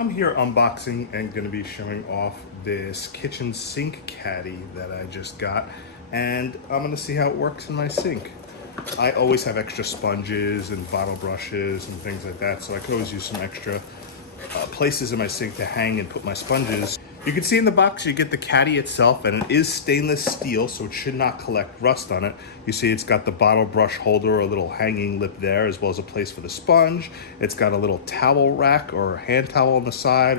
I'm here unboxing and going to be showing off this kitchen sink caddy that I just got, and I'm going to see how it works in my sink. I always have extra sponges and bottle brushes and things like that, so I could always use some extra places in my sink to hang and put my sponges. You can see in the box you get the caddy itself, and it is stainless steel, so it should not collect rust on it. You see it's got the bottle brush holder, a little hanging lip there, as well as a place for the sponge. It's got a little towel rack or hand towel on the side,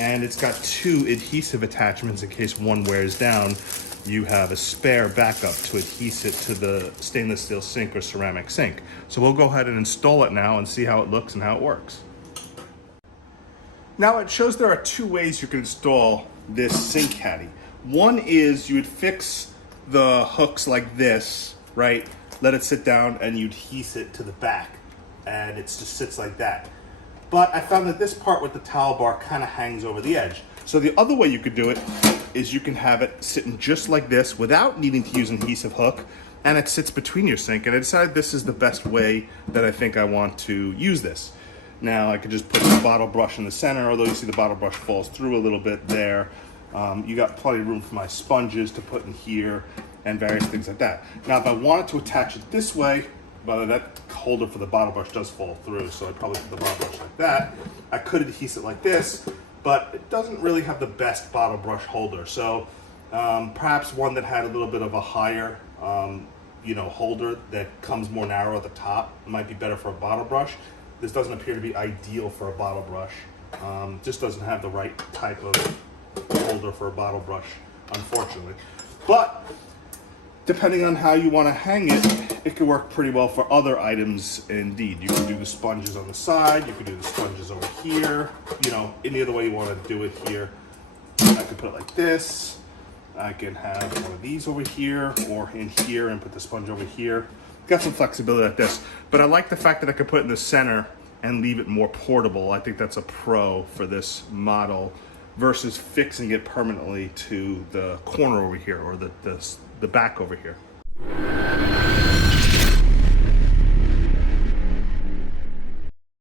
and it's got two adhesive attachments in case one wears down. You have a spare backup to adhese it to the stainless steel sink or ceramic sink. So we'll go ahead and install it now and see how it looks and how it works. Now it shows there are two ways you can install this sink caddy. One is you would fix the hooks like this, right? Let it sit down and you'd adhese it to the back, and it just sits like that. But I found that this part with the towel bar kind of hangs over the edge. So the other way you could do it is you can have it sitting just like this without needing to use an adhesive hook, and it sits between your sink. And I decided this is the best way that I think I want to use this. Now I could just put the bottle brush in the center, although you see the bottle brush falls through a little bit there. You got plenty of room for my sponges to put in here and various things like that. Now if I wanted to attach it this way, well, that holder for the bottle brush does fall through, so I'd probably put the bottle brush like that. I could adhese it like this, but it doesn't really have the best bottle brush holder. So perhaps one that had a little bit of a higher holder that comes more narrow at the top might be better for a bottle brush. This doesn't appear to be ideal for a bottle brush. Just doesn't have the right type of holder for a bottle brush, unfortunately. But depending on how you want to hang it, it can work pretty well for other items indeed. You can do the sponges on the side, you can do the sponges over here, any other way you want to do it here. I could put it like this. I can have one of these over here or in here and put the sponge over here. Got some flexibility like this, but I like the fact that I could put it in the center and leave it more portable. I think that's a pro for this model versus fixing it permanently to the corner over here or the back over here.